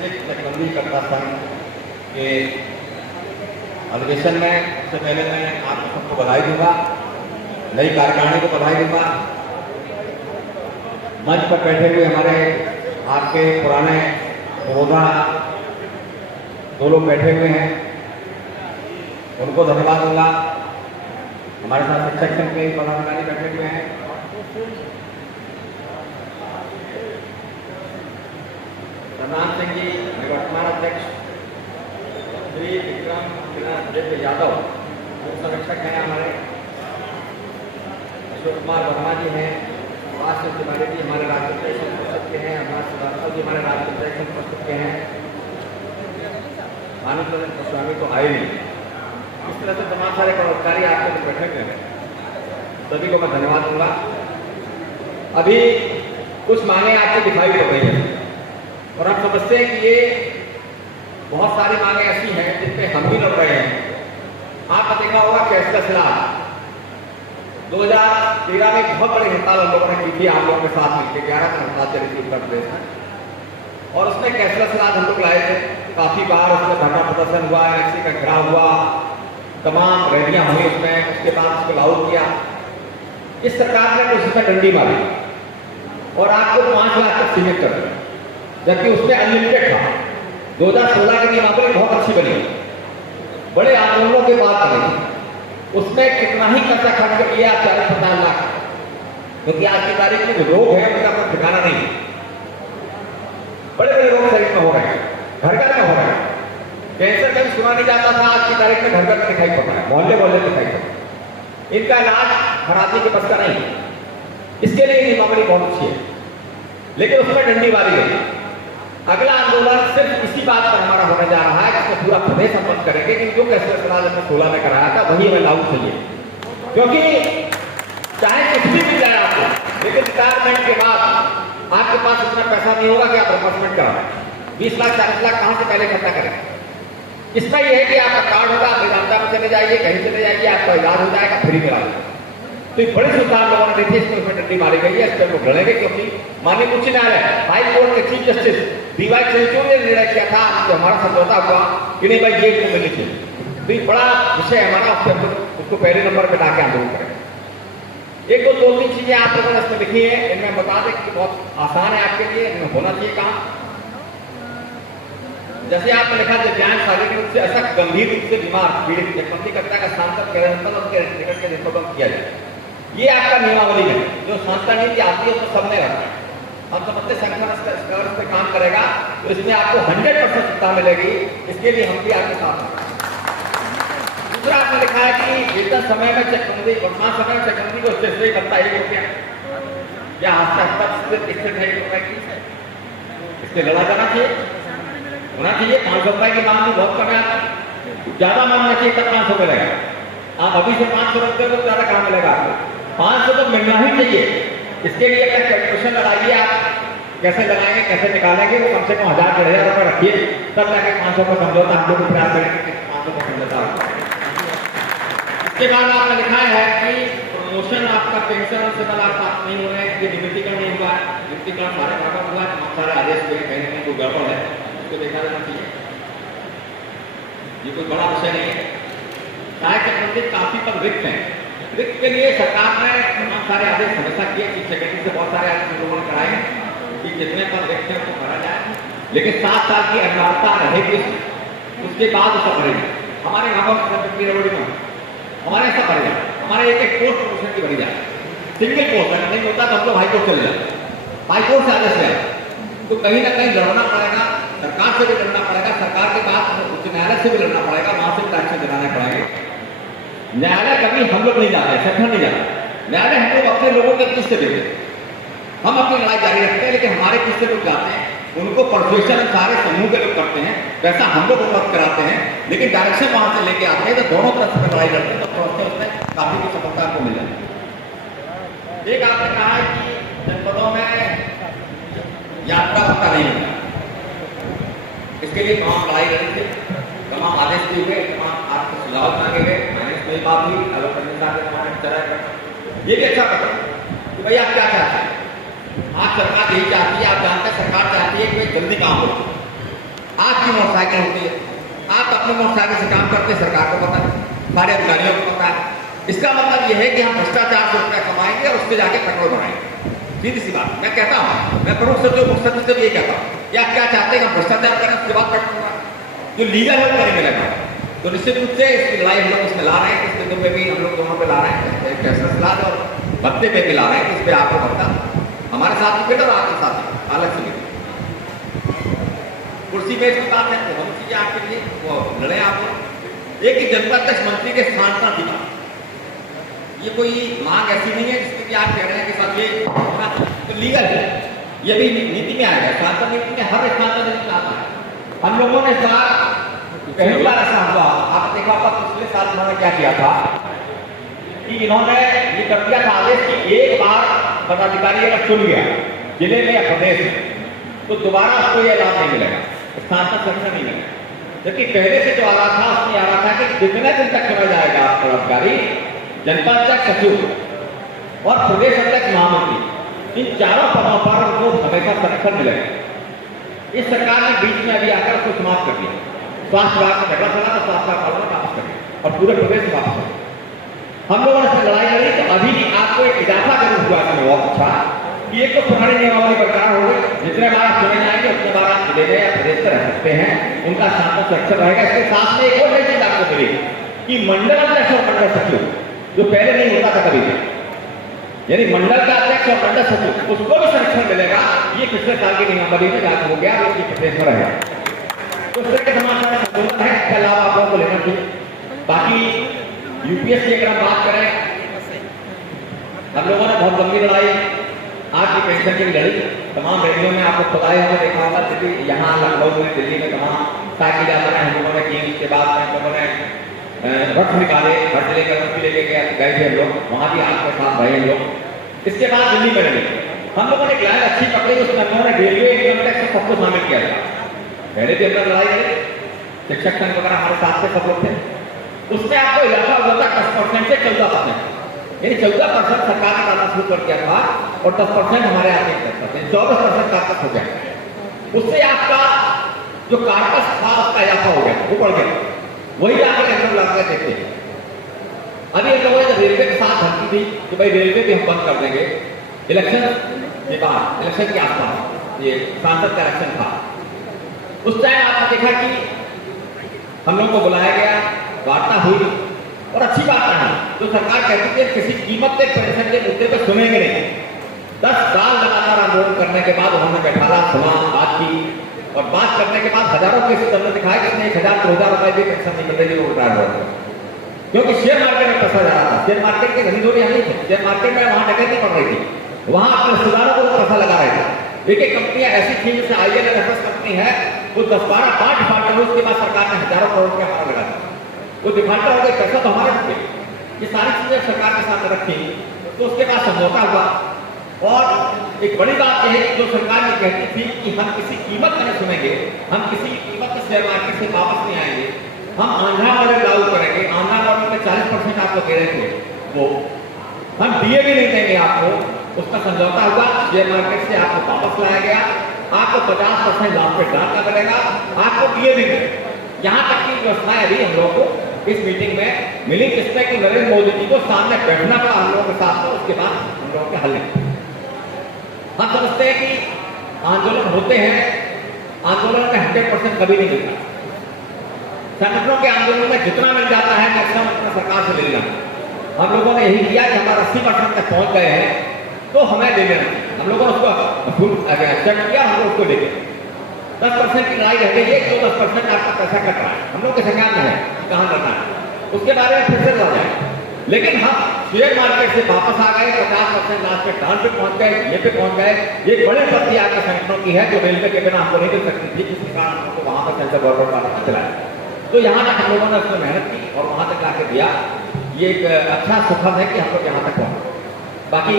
District चकबंदी कटरा संघ के अधिवेशन में सबसे पहले मैं आप सबको बधाई दूंगा, नई कार्यकारिणी को बधाई दूंगा। मंच पर बैठे हुए हमारे आपके पुराने विरोधा दो लोग बैठे हुए हैं, उनको धन्यवाद दूंगा। हमारे साथ शिक्षक संघ के पदाधिकारी बैठे हुए हैं। प्रणाम सिंह जी निवर्तमान अध्यक्ष श्री विक्रम यादव उप संरक्षक हैं, हमारे अशोक कुमार वर्मा जी हैं, सुभाष चंद्र तिवारी जी हमारे राज्य अध्यक्ष परिषद के हैं, हमारे सुधाकर जी हमारे राज्य अध्यक्ष परिषद के हैं, भानुचंद्र गोस्वामी तो आए नहीं। इस तरह से तमाम सारे कर्मचारी आपके बैठक में हैं, सभी को मैं धन्यवाद दूंगा। अभी कुछ मांगे आपको दिखाई पड़ रही है और हम समझते हैं कि ये बहुत सारी मांगे ऐसी हैं जिनपे हम भी लड़ रहे हैं। आपने देखा होगा कैशलेस इलाज 2013 में बहुत बड़ी हड़ताल हम लोगों ने की थी, आप लोगों के साथ मिलकर 11 दिन हड़ताल चली थी उत्तर प्रदेश में, और उसमें कैशलेस इलाज हम लोग लाए थे। काफी बार उसमें धरना प्रदर्शन हुआ, एमएससी का घेराव हुआ, तमाम रैलियां हुई उसमें, उसके बाद उसको लागू किया। इस सरकार ने कुछ उसमें डंडी मारी और आपको 5 लाख तक सीमित कर दिया, जबकि उसमें अनलिमिटेड था। 2016 की नियमावली बहुत अच्छी बनी, बड़े आंदोलनों के बाद बनी, उसमें कितना ही खर्चा खर्च किया 40-50 लाख, क्योंकि आज की तारीख में जो रोग है उनका कोई ठिकाना नहीं। बड़े बड़े रोग शरीर में हो रहे हैं, घर घर में हो रहे हैं। कैंसर कभी सुना नहीं जाता था, आज की तारीख में घर घर में दिखाई पड़ रहा है, मोहल्ले मोहल्ले दिखाई पड़ रहा है। इनका इलाज हर आदमी के बस का नहीं, इसके लिए नियमावली बहुत अच्छी है, लेकिन उसमें डंडी मारी गई। अगला आंदोलन सिर्फ इसी बात पर हमारा होने जा रहा है कि पूरा प्रदेश हम बंद करेंगे कि जो कैशलेस इलाज हमने 16 में कराया था वही हमें लागू चाहिए, क्योंकि चाहे कुछ भी मिल जाए आपको, लेकिन रिटायरमेंट के बाद आपके पास इतना पैसा नहीं होगा कि आप रिफर्समेंट कराएं। 20 लाख 40 लाख कहां से पहले खर्चा करें। इसमें यह है कि आपका कार्ड होगा, आप वेदांता में चले जाइए, कहीं चले जाइए, आपका इलाज हो जाएगा, फ्री में इलाज। तो बड़ी सुधार लोगों ने देखी, इसमें उसमें डंडी मारी गई है, इस पर लोग लड़ेंगे, क्योंकि माननीय उच्च न्यायालय हाई कोर्ट के चीफ जस्टिस डीवाई चंद्रचूड़ ने निर्णय किया था कि हमारा समझौता हुआ कि नहीं भाई ये क्यों मिलनी चाहिए। तो ये बड़ा विषय है हमारा, उसको पहले नंबर पर लाके आंदोलन करें। एक दो 2-3 चीजें आप लोगों ने इसमें लिखी है, इनमें बता दें कि बहुत आसान है आपके लिए, इनमें होना चाहिए काम। जैसे आपने लिखा दिव्यांग शारीरिक रूप से ऐसा गंभीर रूप से बीमार पीड़ित चकबंदी कटरा का सांसद के निकट के दिन को किया जाए। ये आपका नियमावली है, जो संस्था नीति आती है उसको सबने रखा है। हम समझते संगठन इस पर काम करेगा तो इसमें आपको 100% सुविधा मिलेगी, इसके लिए हम भी आपके साथ हैं। दूसरा आपने लिखा है कि वेतन समय में चकबंदी, वर्तमान समय में चकबंदी को स्टेशनरी बनता है 1 रुपया या ₹1 की, इससे लड़ा जाना चाहिए, होना चाहिए। 500 रुपए की मांग भी बहुत कम है, ज्यादा मांगना चाहिए तब 500 मिलेगा। आप अभी से 500 रुपये तो ज्यादा कहाँ मिलेगा आपको, 500 तो मिलना ही चाहिए। इसके लिए अपना कैलकुलेशन लगाइए, आप कैसे लगाएंगे, कैसे निकालेंगे, वो कम से कम 1000-1500 रुपये रखिए, तब जाके 500 का समझौता हम लोग प्रयास करेंगे 500 का समझौता। इसके बाद आपने लिखा है कि प्रमोशन आपका पेंशन से आप नहीं हो रहे हैं, ये निमित्तीकरण नहीं हुआ है, निमित्तीकरण सारे बराबर हुआ है, सारे आदेश पे कहीं ना कहीं कोई गड़बड़ है, उसको देखा जाना चाहिए। ये कोई बड़ा विषय नहीं है। सहायक चकबंदी काफी पर रिक्त है, रिक्त के लिए सरकार ने तमाम सारे आदेश हमेशा किए, चीफ सेक्रेटरी से बहुत सारे आदेश लोगों ने कराए कि जितने पर रिक्त है उसको भरा जाए, लेकिन 7 साल की अनिवार्यता रहेगी, उसके बाद उसका भरेगा। हमारे यहाँ पर हमारे ऐसा भरेगा, हमारे एक पोस्ट प्रमोशन की भरी जाए, सिंगल पोस्ट अगर नहीं होता तो हम लोग हाईकोर्ट चले जाए, हाईकोर्ट से आदेश है, तो कहीं ना कहीं लड़ना पड़ेगा, सरकार से भी लड़ना पड़ेगा, सरकार के बाद उच्च न्यायालय से भी लड़ना पड़ेगा, वहां से एक्शन दिलाने पड़ेंगे। न्यायालय कभी हम लोग नहीं जाते, संगठन नहीं जाता, न्यायालय हम लोग अपने लोगों के किस्से देते हैं, हम अपनी लड़ाई जारी रखते हैं, लेकिन हमारे किस्से लोग जाते हैं, उनको परसुएशन सारे समूह के लोग करते हैं, वैसा हम लोग उपलब्ध कराते हैं, लेकिन डायरेक्शन वहां से लेके आते हैं, तो दोनों तरफ से लड़ाई लड़ते हैं, तो समझते उसमें काफी कुछ सफलता को मिल जाती है। एक आपने कहा है कि जनपदों में यात्रा पता नहीं मिलता, इसके लिए तमाम लड़ाई लड़ी थी, तमाम आदेश दिए गए, तमाम आपको सुझाव मांगे गए, कोई बात भी ये भी अच्छा पता कि भाई आप क्या चाहते हैं। आज सरकार यही चाहती है, आप जानते हैं सरकार चाहती है कि जल्दी काम हो, आपकी मोटरसाइकिल होती है, आप अपनी मोटरसाइकिल से काम करते हैं, सरकार को पता है, सारे अधिकारियों को पता है। इसका मतलब यह है कि हम भ्रष्टाचार से रुपया कमाएंगे और उससे जाके पेट्रोल बनाएंगे। सीधी सी बात मैं कहता हूँ, मैं प्रमुख सचिव मुख्य सचिव से भी ये कहता हूँ कि आप क्या चाहते हैं, हम भ्रष्टाचार करें उसके बाद पेट्रोल बनाएं, जो लीगल है वो नहीं मिलेगा। तो निश्चित रूप से इसकी लड़ाई हम लोग उसमें ला रहे हैं, इस बिंदु पे भी हम लोग दोनों पे ला रहे हैं, फैसला ला रहे हैं और भत्ते पे भी ला रहे हैं कि इस पर आपको भत्ता हमारे साथ भी बेटर और आपके साथ भी अलग से भी कुर्सी पे इसकी बात है तो हम चीजें आपके लिए वो लड़े आप लोग। एक ही जनता अध्यक्ष मंत्री के स्थान पर अधिकार, ये कोई मांग ऐसी नहीं है जिसमें कि आप कह रहे हैं कि सब ये तो लीगल है, ये भी नीति में आएगा, सांसद नीति में हर स्थान पर नीति आता है। हम लोगों ने इस बार पहली बार ऐसा हुआ, आप देखा होगा पिछले साल उन्होंने क्या किया था कि इन्होंने ये कर दिया था आदेश कि एक बार पदाधिकारी अगर चुन गया जिले में या प्रदेश में तो दोबारा उसको ये लाभ नहीं मिलेगा, स्थान पर संरक्षण नहीं मिलेगा। जबकि पहले से जो आ रहा था उसमें आ रहा था कि जितने दिन तक चुना जाएगा पदाधिकारी, जनपद अध्यक्ष, सचिव और प्रदेश अध्यक्ष महामंत्री, इन चारों पदों पर उनको हमेशा संरक्षण मिलेगा। इस सरकार ने बीच में अभी आकर उसको समाप्त कर दिया, स्वास्थ्य विभाग में झगड़ा चला तो स्वास्थ्य विभाग वापस कर दिया और पूरे प्रदेश में वापस कर दिया। हम लोगों ने इसमें लड़ाई लड़ी तो अभी भी आपको एक इजाफा जरूर हुआ है, बहुत अच्छा कि एक तो पुरानी नियमावली बरकरार हो गई, जितने बार आप चुने जाएंगे उतने बार आप जिले में या प्रदेश में रह सकते हैं, उनका शासन सुरक्षित रहेगा। इसके साथ में एक और नई चीज आपको मिलेगी कि मंडल अध्यक्ष और मंडल सचिव जो पहले नहीं होता था कभी भी, यानी मंडल का अध्यक्ष और मंडल सचिव उसको भी संरक्षण मिलेगा। ये पिछले साल की नियमावली में लागू हो गया, उसकी प्रदेश में रहेगा। तो इस तरह के समाचार संतुलन है, इसके अलावा आप लोगों को लेना चाहिए। बाकी यूपीएससी अगर हम बात करें, हम लोगों ने बहुत लंबी लड़ाई आज की पेंशन की लड़ी, तमाम रैलियों में आपको पता है, हमने देखा होगा कि यहाँ लखनऊ में, दिल्ली में तमाम साइकिल यात्रा हम लोगों ने की। उसके बाद में हम लोगों ने रथ निकाले, रथ लेकर रथ लेके गए थे हम लोग, वहाँ भी आपके साथ रहे हम लोग। इसके बाद दिल्ली में लगे हम लोगों ने लड़ाई अच्छी पकड़ी, उसमें हम लोगों ने रेलवे इनकम टैक्स सबको शामिल किया था। पहले भी अंदर लड़ाई लड़ी, शिक्षक संघ वगैरह हमारे साथ से सब लोग थे। उसमें आपको इजाफा हो जाता 10% से 14%, यानी 14% सरकार ने डालना शुरू कर दिया था और 10% हमारे आगे 24% कार्पस हो गया। उससे आपका जो कार्पस था उसका इजाफा हो गया, वो बढ़ गया, वही आगे अंदर लगा देते हैं। अभी इन लोगों ने रेलवे के साथ धमकी दी कि भाई रेलवे भी हम बंद कर देंगे इलेक्शन के बाद, इलेक्शन के आसपास ये सांसद का इलेक्शन था। उस टाइम आपने देखा कि हम लोग को बुलाया गया, वार्ता हुई और अच्छी बात नहीं, जो सरकार कहती थी किसी कीमत पे पेंशन के मुद्दे पर सुनेंगे नहीं। 10 साल लगातार आंदोलन करने के बाद उन्होंने बैठाला, सुना, बात की और बात करने के बाद हजारों केस हमने दिखाया कि 1000 2000 रुपए भी पेंशन नहीं मिल रही, वो रिटायर हो गए क्योंकि शेयर मार्केट में पैसा जा रहा था। शेयर मार्केट के धनी धोनी नहीं थे, शेयर मार्केट में वहां डकैती पड़ रही थी, वहां अपने रिश्तेदारों को पैसा लगा रहे थे। देखिए कंपनियां ऐसी थी, जैसे ILFS कंपनी है, वो 10-12 5 डिफॉल्टर हुए, उसके बाद सरकार ने हजारों करोड़ रुपया हमारा लगा दिया, वो डिफॉल्टर हो गए, पैसा तो हमारे रुपये। ये सारी चीजें सरकार के साथ रखी तो उसके बाद समझौता हुआ। और एक बड़ी बात यह है कि जो सरकार ने कहती थी कि हम किसी कीमत पर नहीं सुनेंगे, हम किसी कीमत पर शेयर मार्केट से वापस नहीं आएंगे, हम आंध्रा मॉडल लागू करेंगे, आंध्रा मॉडल में 40% आपको दे रहे थे, वो हम DA भी नहीं देंगे आपको, उसका समझौता हुआ, शेयर मार्केट से आपको वापस लाया गया, आपको 50% लाभ पे डालना पड़ेगा, आपको DA भी देंगे। यहाँ तक की व्यवस्थाएं अभी हम लोगों को इस मीटिंग में मिली, जिसमें कि नरेंद्र मोदी जी को सामने बैठना पड़ा हम लोगों के साथ, तो उसके बाद हम लोगों के हल नहीं। हम समझते हैं कि आंदोलन होते हैं, आंदोलन में 100% कभी नहीं मिलता। संगठनों के आंदोलन में जितना मिल जाता है मैक्सिमम उतना सरकार से ले लेना। हम लोगों ने यही किया कि हमारा 80% तक पहुंच गए हैं तो हमें ले लेना। हम लोगों ने उसको फुल एक्सेप्ट किया, हम लोग उसको लेके 10% की लड़ाई रह गई है, जो 10% आपका पैसा कट रहा है, हम लोग के संज्ञान में है कहाँ करना है, उसके बारे में फिर से लड़ जाए। लेकिन हम शेयर मार्केट से वापस आ गए, 50% लास्ट में टाउन पे पहुंच गए, ये पे पहुंच गए। ये बड़ी उपलब्धि आपके संगठनों की है, जो रेलवे के बिना हमको नहीं मिल सकती थी, जिसके कारण हमको वहां पर सेंट्रल गवर्नमेंट वाला चलाया। तो यहाँ तक हम लोगों ने उसमें मेहनत की और वहां तक लाके दिया। ये एक अच्छा सुखद है कि हम लोग यहाँ तक पहुंचे। बाकी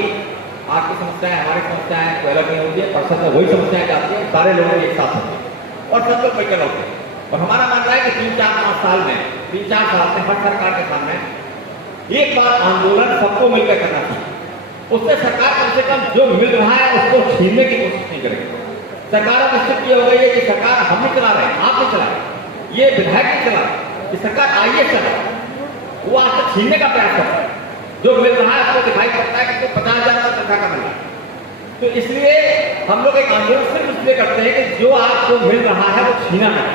आपकी समस्याएं, हमारी समस्याएं कोई अलग नहीं होती है, परसत में वही समस्याएं जाती है, सारे लोग एक साथ होते हैं और सब लोग मिलकर होते हैं। और हमारा मानना है कि 3-4-5 साल में, 3-4 साल में हर सरकार के सामने एक बार आंदोलन सबको मिलकर करना चाहिए। उससे सरकार कम से कम जो मिल रहा है उसको छीनने की कोशिश नहीं करेगी। सरकार निश्चित ये हो गई है कि सरकार हम नहीं चला रहे हैं, आप नहीं चला रहे, ये विधायक नहीं चला रहे, ये सरकार आइए चला, वो आपसे छीनने का प्रयास करता है। जो मिल रहा है आपको दिखाई पड़ता है कि 50,000 का तनख्वाह का मिल रहा है। तो इसलिए हम लोग एक आंदोलन सिर्फ इसलिए करते हैं कि जो आपको मिल रहा है वो छीना है,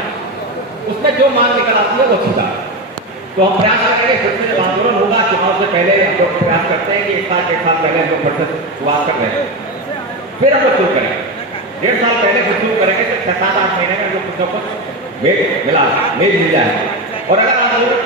उसमें जो मांग निकल आती है वो छीना। तो हम प्रयास करेंगे, फिर से जब आंदोलन होगा चुनाव से पहले हम लोग प्रयास करते हैं कि 1 साल 1.5 साल पहले हम लोग फिर से शुरुआत कर रहे हैं, फिर हम लोग शुरू करेंगे 1.5 साल पहले फिर शुरू करेंगे, तो 6-7-8 महीने में हम लोग कुछ ना कुछ मिल जाए। और अगर आंदोलन